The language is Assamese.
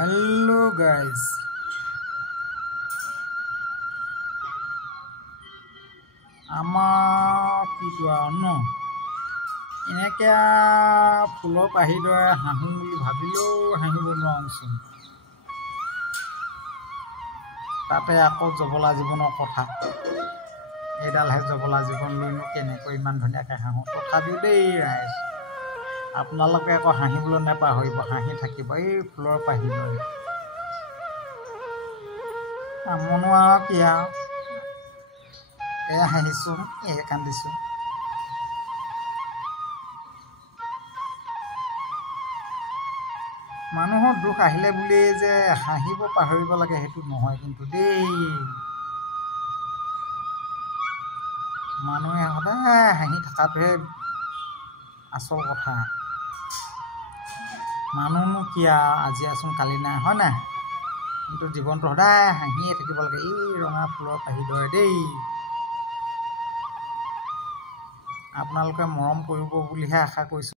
Hello guys, আমাৰ কিটো ন এনেকৈ ফুলৰ পাহিদৰে হাঁহো বুলি ভাবিলেও হাঁহিব নোৱাৰোঁচোন। তাতে আকৌ জবলা জীৱনৰ কথা, এইডালহে জবলা জীৱন লৈনো কেনেকৈ ইমান ধুনীয়াকৈ হাঁহো। তথাপিও দেই ৰাইজ, আপোনালোকে আকৌ হাঁহিবলৈ নেপাহৰিব, হাঁহি থাকিব এই ফুলৰ পাহিদৰে। আমনো আৰু কি আৰু, এয়া হাঁহিছোঁ এয়া কান্দিছোঁ। মানুহৰ দুখ আহিলে বুলিয়েই যে হাঁহিব পাহৰিব লাগে সেইটো নহয় কিন্তু দেই। মানুহে সদায় হাঁহি থকাটোহে আচল কথা। মানুহনো কি আৰু, আজি আছোন কালি নাই, হয় নাই? কিন্তু জীৱনটো সদায় হাঁহিয়ে থাকিব লাগে এই ৰঙা ফুলৰ পাহিদৰে দেই। আপোনালোকে মৰম কৰিব বুলিহে আশা কৰিছোঁ।